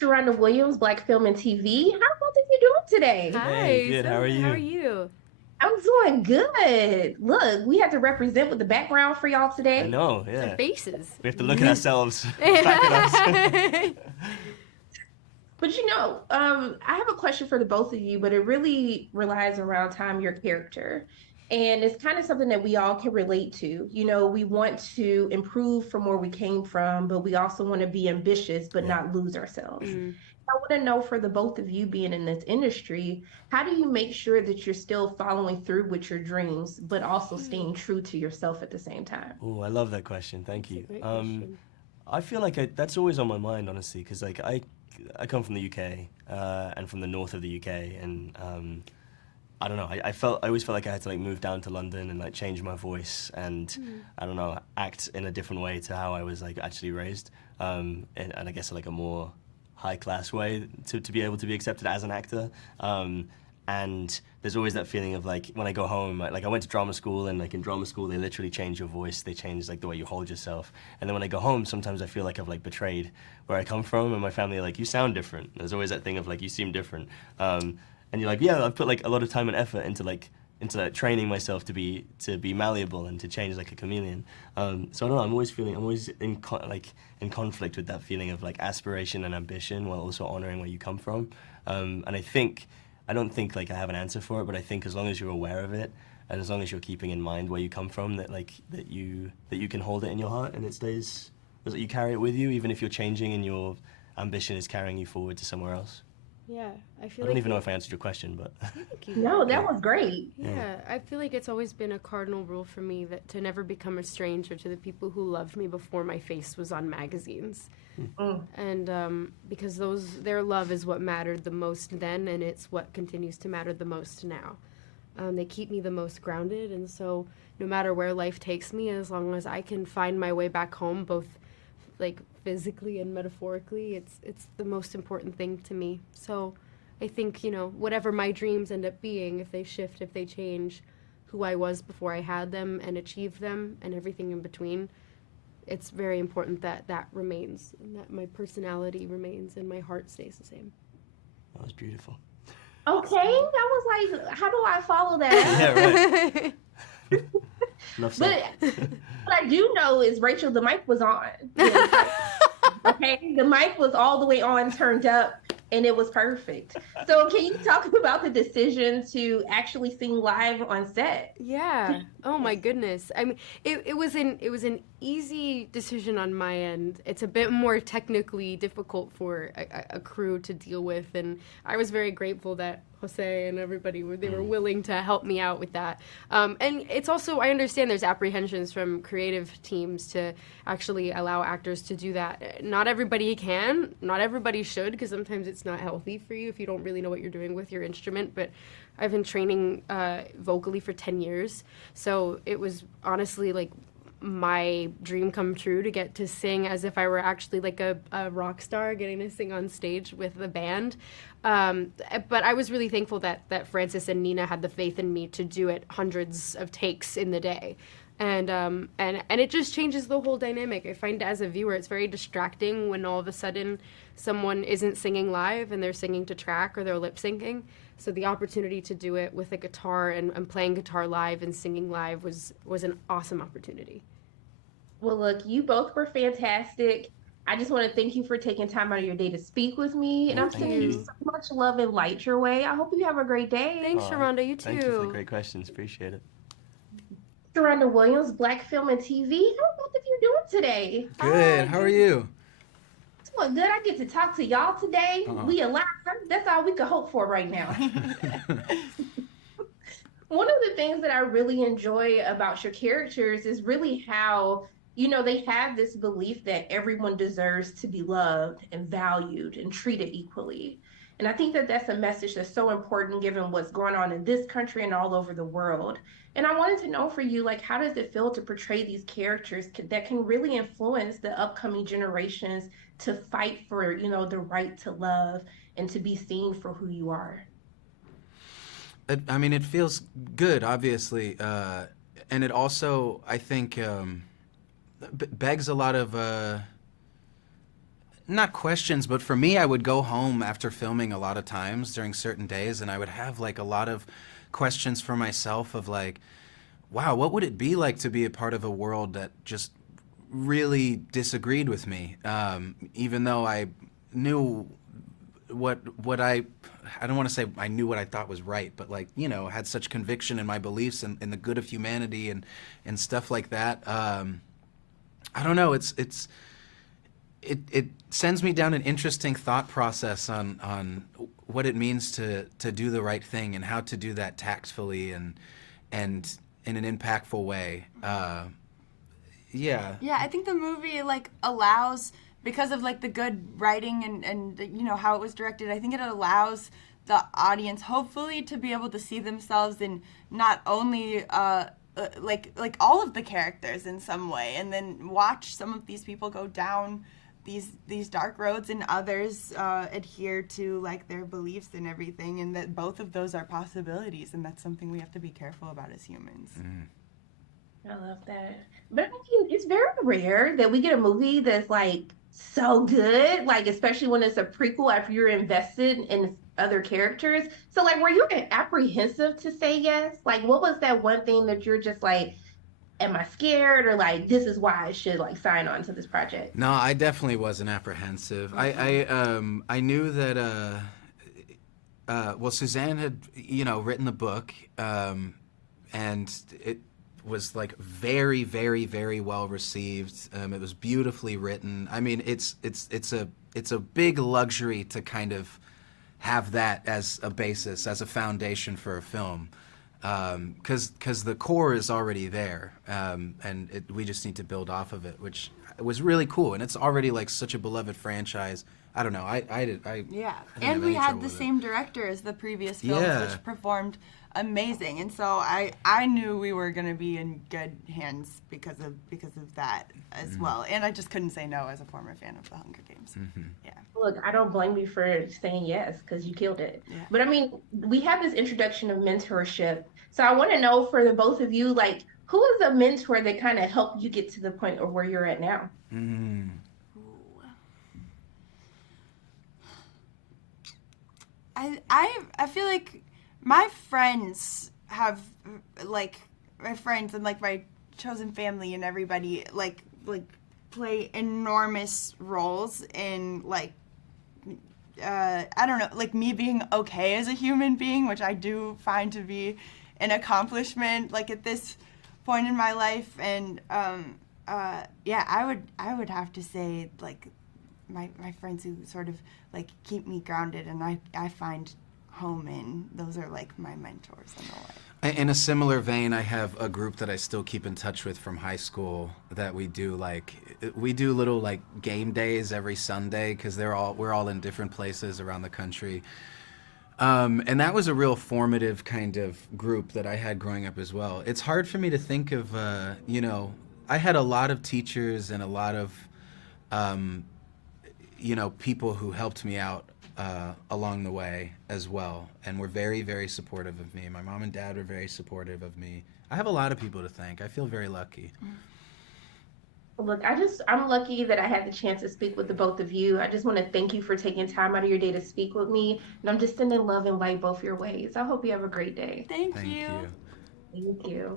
Sharronda Williams, Black Film and TV. How both of you doing today? Hey, Hi, good. How are how are you? you? I'm doing good. Look, we have to represent with the background for y'all I today. know, Our yeah. faces. We have to look at ourselves back at us. But I have a question for the both of you, but it really relies around Tom, your character. And it's kind of something that we all can relate to. We want to improve from where we came from, but we also want to be ambitious, but Yeah. not lose ourselves. Mm. I want to know for the both of you being in this industry, how do you make sure that you're still following through with your dreams, but also staying true to yourself at the same time? Oh, I love that question. Thank That's a you. great question. I feel like that's always on my mind, honestly, because like I come from the UK and from the north of the UK, and I don't know. I always felt like I had to like move down to London and like change my voice and I don't know, act in a different way to how I was like actually raised, and I guess like a more high class way to be able to be accepted as an actor. And there's always that feeling of like when I go home, like I went to drama school, and like in drama school they literally change your voice, they change like the way you hold yourself. And then when I go home, sometimes I feel like I've like betrayed where I come from, and my family are like, you sound different. There's always that thing of like, you seem different. And you're like, yeah, I've put like a lot of time and effort into like training myself to be malleable and to change like a chameleon. So I don't know. I'm always in conflict with that feeling of like aspiration and ambition while also honoring where you come from. And I don't think like I have an answer for it, but I think as long as you're aware of it and as long as you're keeping in mind where you come from, that you can hold it in your heart and it stays, that you carry it with you, even if you're changing and your ambition is carrying you forward to somewhere else. Yeah, I feel I don't like even know if I answered your question, but No, that was great. yeah, I feel like it's always been a cardinal rule for me that to never become a stranger to the people who loved me before my face was on magazines. Mm. And because their love is what mattered the most then, and it's what continues to matter the most now. They keep me the most grounded, and so no matter where life takes me, as long as I can find my way back home, both like physically and metaphorically, it's the most important thing to me. So I think, whatever my dreams end up being, if they shift, if they change who I was before I had them and achieved them and everything in between, it's very important that that remains, and that my personality remains and my heart stays the same. that was beautiful. Okay, I was like, how do I follow that? Yeah, right. Enough said. But what I do know is, Rachel, the mic was on. Okay, the mic was all the way on, turned up, and it was perfect. So can you talk about the decision to actually sing live on set? Yeah. Oh my goodness. I mean, it was an easy decision on my end. It's a bit more technically difficult for a crew to deal with, and I was very grateful that Jose and everybody were willing to help me out with that. And it's also, I understand there's apprehensions from creative teams to actually allow actors to do that. Not everybody can, not everybody should, because sometimes it's not healthy for you if you don't really know what you're doing with your instrument. But I've been training vocally for 10 years, so it was honestly like my dream come true to get to sing as if I were actually like a rock star getting to sing on stage with the band. But I was really thankful that Francis and Nina had the faith in me to do it hundreds of takes in the day. And it just changes the whole dynamic. I find as a viewer, it's very distracting when all of a sudden someone isn't singing live and they're singing to track or they're lip syncing. So the opportunity to do it with a guitar and playing guitar live and singing live was an awesome opportunity. Well, look, you both were fantastic. I just want to thank you for taking time out of your day to speak with me. And I'm Thank sending you you. so much love and light your way. I hope you have a great day. Thanks, Aw, Sharronda. You too. Thank you for the great questions. Appreciate it. Sharronda Williams, Black Film and TV. How are both of you doing today? Good. How are you? Doing good. I get to talk to y'all today. We alive. That's all we could hope for right now. One of the things that I really enjoy about your characters is really how, they have this belief that everyone deserves to be loved and valued and treated equally. And I think that that's a message that's so important given what's going on in this country and all over the world. And I wanted to know for you, like, how does it feel to portray these characters that can really influence the upcoming generations to fight for, the right to love and to be seen for who you are? It feels good, obviously, and it also, I think, begs a lot of not questions, but for me, I would go home after filming a lot of times during certain days, and I would have like a lot of questions for myself of like, wow, what would it be like to be a part of a world that just really disagreed with me, even though I knew what I don't want to say I knew what I thought was right, but like, you know, had such conviction in my beliefs and in the good of humanity and stuff like that. I don't know. It sends me down an interesting thought process on what it means to do the right thing and how to do that tactfully and in an impactful way. Yeah. Yeah, I think the movie like allows, because of like the good writing and you know how it was directed, I think it allows the audience hopefully to be able to see themselves in not only like all of the characters in some way, and then watch some of these people go down these dark roads and others adhere to like their beliefs and everything, and that both of those are possibilities, and that's something we have to be careful about as humans. I love that. But I mean, it's very rare that we get a movie that's like so good, like especially when it's a prequel after you're invested in other characters. So like, were you apprehensive to say yes? Like, what was that one thing that you're just like, am I scared, or like this is why I should like sign on to this project? No, I definitely wasn't apprehensive. I knew that well, Suzanne had, you know, written the book, and it was like very, very, very well received. It was beautifully written. I mean, it's a big luxury to kind of have that as a basis, as a foundation for a film, because the core is already there, and we just need to build off of it, which was really cool. And it's already like such a beloved franchise. I don't know. I Yeah, didn't and have we any had trouble the with it. same director as the previous films, Yeah. which performed amazing. And so I knew we were going to be in good hands because of that as well. And I just couldn't say no as a former fan of the Hunger Games. Yeah. Look, I don't blame you for saying yes, because you killed it. Yeah. But I mean, we have this introduction of mentorship. So I want to know for the both of you, like, who is a mentor that kind of helped you get to the point of where you're at now? I feel like my friends have, like, my friends and like my chosen family and everybody like play enormous roles in like I don't know, like me being okay as a human being, which I do find to be an accomplishment like at this point in my life. And yeah, I would have to say like my friends who sort of like keep me grounded and I find home in. Those are like my mentors in a way. In a similar vein, I have a group that I still keep in touch with from high school that we do little like game days every Sunday, because we're all in different places around the country. And that was a real formative kind of group that I had growing up as well. It's hard for me to think of, you know, I had a lot of teachers and a lot of, you know, people who helped me out along the way as well, and were very, very supportive of me. My mom and dad were very supportive of me. I have a lot of people to thank. I feel very lucky. Look, I'm lucky that I had the chance to speak with the both of you. I just want to thank you for taking time out of your day to speak with me. And I'm just sending love and light both your ways. I hope you have a great day. Thank Thank you. you. Thank you.